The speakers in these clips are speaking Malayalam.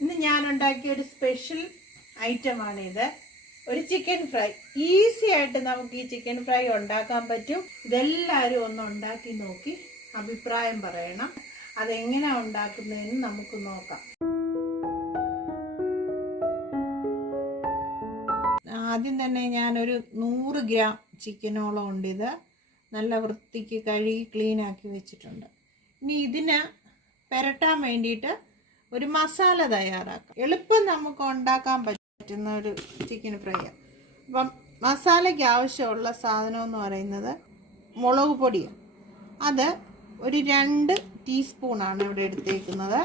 ഇന്ന് ഞാൻ ഉണ്ടാക്കിയ ഒരു സ്പെഷ്യൽ ഐറ്റമാണിത് ഒരു ചിക്കൻ ഫ്രൈ ഈസി ആയിട്ട് നമുക്ക് ഈ ചിക്കൻ ഫ്രൈ ഉണ്ടാക്കാൻ പറ്റും. ഇതെല്ലാവരും ഒന്ന് ഉണ്ടാക്കി നോക്കി അഭിപ്രായം പറയണം. അതെങ്ങനെ ഉണ്ടാക്കുന്നതെന്ന് നമുക്ക് നോക്കാം. ആദ്യം തന്നെ ഞാനൊരു നൂറ് ഗ്രാം ചിക്കനോളം ഉണ്ട് ഇത് നല്ല വൃത്തിക്ക് കഴുകി ക്ലീനാക്കി വെച്ചിട്ടുണ്ട്. ഇനി ഇതിന് പുരട്ടാൻ വേണ്ടിയിട്ട് ഒരു മസാല തയ്യാറാക്കാം. എളുപ്പം നമുക്ക് ഉണ്ടാക്കാൻ പറ്റുന്ന ഒരു ചിക്കൻ ഫ്രൈ അപ്പം മസാലയ്ക്ക് ആവശ്യമുള്ള സാധനം എന്ന് പറയുന്നത് മുളക് പൊടിയാണ്. അത് ഒരു രണ്ട് ടീസ്പൂണാണ് ഇവിടെ എടുത്തേക്കുന്നത്.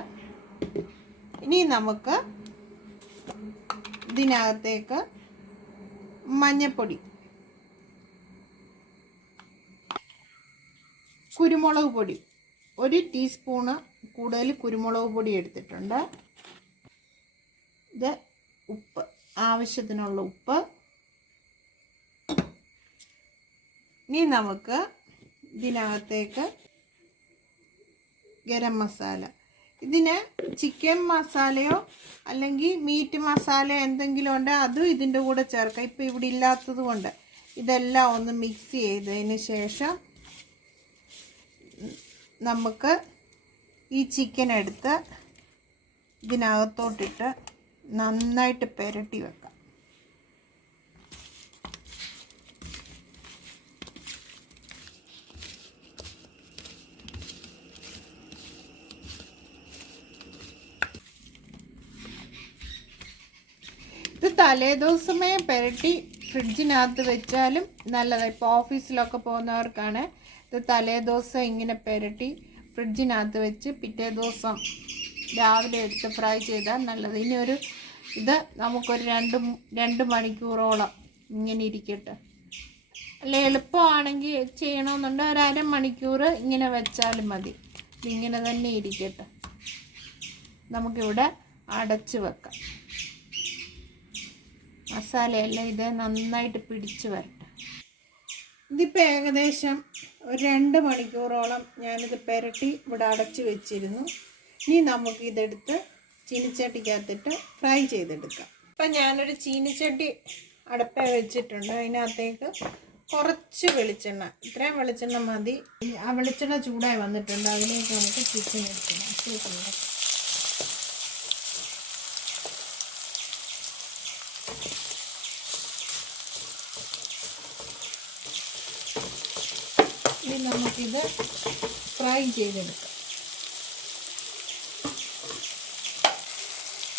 ഇനി നമുക്ക് ഇതിനകത്തേക്ക് മഞ്ഞപ്പൊടി കുരുമുളക് പൊടി ഒരു ടീസ്പൂണ് കൂടുതൽ കുരുമുളക് പൊടി എടുത്തിട്ടുണ്ട്. ഇത് ഉപ്പ് ആവശ്യത്തിനുള്ള ഉപ്പ്. ഇനി നമുക്ക് ഇതിനകത്തേക്ക് ഗരം മസാല. ഇതിന് ചിക്കൻ മസാലയോ അല്ലെങ്കിൽ മീറ്റ് മസാല എന്തെങ്കിലും ഉണ്ടോ അതും ഇതിന്റെ കൂടെ ചേർക്കാം. ഇപ്പം ഇവിടെ ഇല്ലാത്തത് കൊണ്ട് ഇതെല്ലാം ഒന്ന് മിക്സ് ചെയ്തതിന് ശേഷം നമുക്ക് ഈ ചിക്കൻ എടുത്ത് ഇതിനകത്തോട്ടിട്ട് നന്നായിട്ട് പുരട്ടി വെക്കാം. ഇത് തലേദിവസമേ പുരട്ടി ഫ്രിഡ്ജിനകത്ത് വെച്ചാലും നല്ലതാണ് ഇപ്പോൾ ഓഫീസിലൊക്കെ പോകുന്നവർക്കാണ് ഇത് തലേദിവസം ഇങ്ങനെ പുരട്ടി ഫ്രിഡ്ജിനകത്ത് വെച്ച് പിറ്റേ ദിവസം രാവിലെ എടുത്ത് ഫ്രൈ ചെയ്താൽ നല്ലത്. ഇനി ഒരു ഇത് നമുക്കൊരു രണ്ട് രണ്ട് മണിക്കൂറോളം ഇങ്ങനെ ഇരിക്കട്ടെ. അല്ല എളുപ്പമാണെങ്കിൽ ചെയ്യണമെന്നുണ്ട്. ഒരു അരമണിക്കൂർ ഇങ്ങനെ വെച്ചാലും മതി. ഇതിങ്ങനെ തന്നെ ഇരിക്കട്ടെ. നമുക്കിവിടെ അടച്ച് വെക്കാം. മസാലയെല്ലാം ഇത് നന്നായിട്ട് പിടിച്ച് വരട്ടെ. ഇതിപ്പോൾ ഏകദേശം ഒരു രണ്ട് മണിക്കൂറോളം ഞാനിത് പുരട്ടി ഇവിടെ അടച്ച് വെച്ചിരുന്നു. ഇനി നമുക്കിതെടുത്ത് ചീനിച്ചട്ടിക്കകത്തിട്ട് ഫ്രൈ ചെയ്തെടുക്കാം. ഇപ്പം ഞാനൊരു ചീനിച്ചട്ടി അടപ്പ വെച്ചിട്ടുണ്ട്. അതിനകത്തേക്ക് കുറച്ച് വെളിച്ചെണ്ണ ഇത്രയും വെളിച്ചെണ്ണ മതി. ആ വെളിച്ചെണ്ണ ചൂടായി വന്നിട്ടുണ്ട്. അതിലേക്ക് നമുക്ക് ചിക്കൻ എടുക്കണം ഇനി നമുക്കിത് ഫ്രൈ ചെയ്തെടുക്കാം.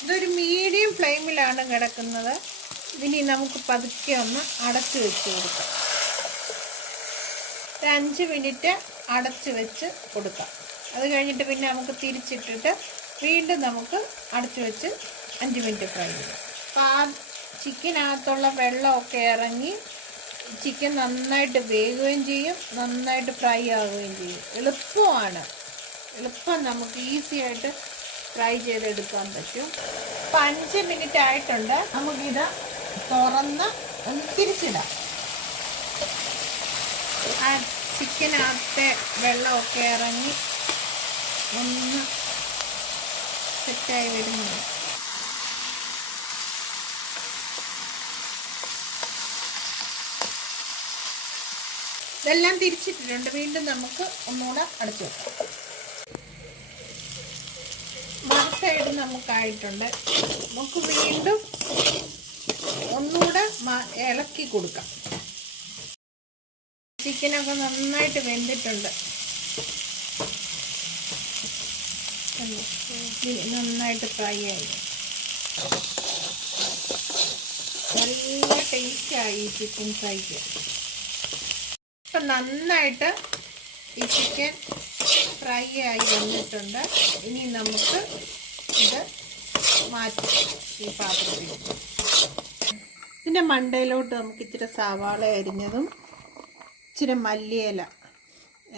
ഇതൊരു മീഡിയം ഫ്ലെയിമിലാണ് കിടക്കുന്നത്. ഇതിനി നമുക്ക് പതുക്കെ ഒന്ന് അടച്ചു വെച്ച് കൊടുക്കാം. ഒരു അഞ്ച് മിനിറ്റ് അടച്ച് വെച്ച് കൊടുക്കാം. അത് കഴിഞ്ഞിട്ട് പിന്നെ നമുക്ക് തിരിച്ചിട്ടിട്ട് വീണ്ടും നമുക്ക് അടച്ച് വെച്ച് അഞ്ച് മിനിറ്റ് ഫ്രൈ ചെയ്യാം. അപ്പോൾ ആ ചിക്കനകത്തുള്ള വെള്ളമൊക്കെ ഇറങ്ങി ചിക്കൻ നന്നായിട്ട് വേകുകയും ചെയ്യും നന്നായിട്ട് ഫ്രൈ ആവുകയും ചെയ്യും. എളുപ്പമാണ്. എളുപ്പം നമുക്ക് ഈസി ആയിട്ട് ഫ്രൈ ചെയ്തെടുക്കാൻ പറ്റും. അപ്പം അഞ്ച് മിനിറ്റ് ആയിട്ടുണ്ട്. നമുക്കിത് തുറന്ന് ഒന്ന് തിരിച്ചിടാം. ആ ചിക്കനകത്തെ വെള്ളമൊക്കെ ഇറങ്ങി ഒന്ന് സെറ്റായി വരുന്നുണ്ട്. ഇതെല്ലാം തിരിച്ചിട്ടിട്ടുണ്ട്. വീണ്ടും നമുക്ക് ഒന്നുകൂടെ അടച്ചു വെക്കാം. മറു സൈഡ് നമുക്കായിട്ടുണ്ട്. നമുക്ക് വീണ്ടും ഒന്നുകൂടെ ഇളക്കി കൊടുക്കാം. ചിക്കനൊക്കെ നന്നായിട്ട് വെന്തിട്ടുണ്ട്? നന്നായിട്ട് ഫ്രൈ ആയി. നല്ല ടേസ്റ്റായി ചിക്കൻ ഫ്രൈക്ക് ഇപ്പം നന്നായിട്ട് ഈ ചിക്കൻ ഫ്രൈ ആയി വന്നിട്ടുണ്ട്. ഇനി നമുക്ക് ഇത് മാറ്റി ഈ പാത്രത്തിൽ ഇതിന്റെ മണ്ടയിലോട്ട് നമുക്ക് ഇച്ചിരി സവാള അരിഞ്ഞതും ഇച്ചിരി മല്ലിയില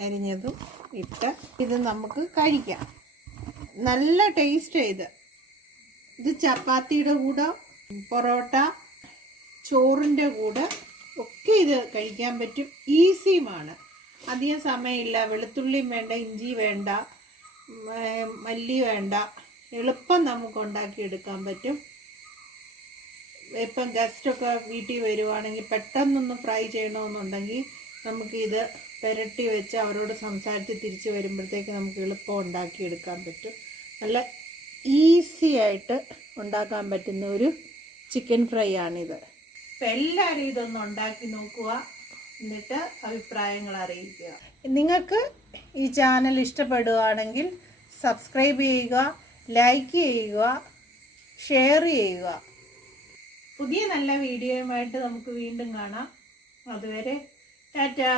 അരിഞ്ഞതും ഇട്ട് ഇത് നമുക്ക് കഴിക്കാം. നല്ല ടേസ്റ്റ് ഇത്. ഇത് ചപ്പാത്തിയുടെ കൂടെ പൊറോട്ട ചോറിന്റെ കൂടെ ഒക്കെ ഇത് കഴിക്കാൻ പറ്റും. ഈസിയുമാണ് അധികം സമയമില്ല. വെളുത്തുള്ളിയും വേണ്ട ഇഞ്ചി വേണ്ട മല്ലി വേണ്ട. എളുപ്പം നമുക്ക് ഉണ്ടാക്കിയെടുക്കാൻ പറ്റും. ഇപ്പം ഗസ്റ്റൊക്കെ വീട്ടിൽ വരുവാണെങ്കിൽ പെട്ടെന്നൊന്ന് ഫ്രൈ ചെയ്യണമെന്നുണ്ടെങ്കിൽ നമുക്കിത് പുരട്ടി വെച്ച് അവരോട് സംസാരിച്ച് തിരിച്ച് വരുമ്പോഴത്തേക്ക് നമുക്ക് എളുപ്പം ഉണ്ടാക്കിയെടുക്കാൻ പറ്റും. നല്ല ഈസി ആയിട്ട് ഉണ്ടാക്കാൻ പറ്റുന്ന ഒരു ചിക്കൻ ഫ്രൈ ആണിത്. അപ്പം എല്ലാവരും ഇതൊന്ന് ഉണ്ടാക്കി നോക്കുക. എന്നിട്ട് അഭിപ്രായങ്ങൾ അറിയിക്കുക. നിങ്ങൾക്ക് ഈ ചാനൽ ഇഷ്ടപ്പെടുകയാണെങ്കിൽ സബ്സ്ക്രൈബ് ചെയ്യുക ലൈക്ക് ചെയ്യുക ഷെയർ ചെയ്യുക. പുതിയ നല്ല വീഡിയോയുമായിട്ട് നമുക്ക് വീണ്ടും കാണാം. അതുവരെ ടാറ്റാ.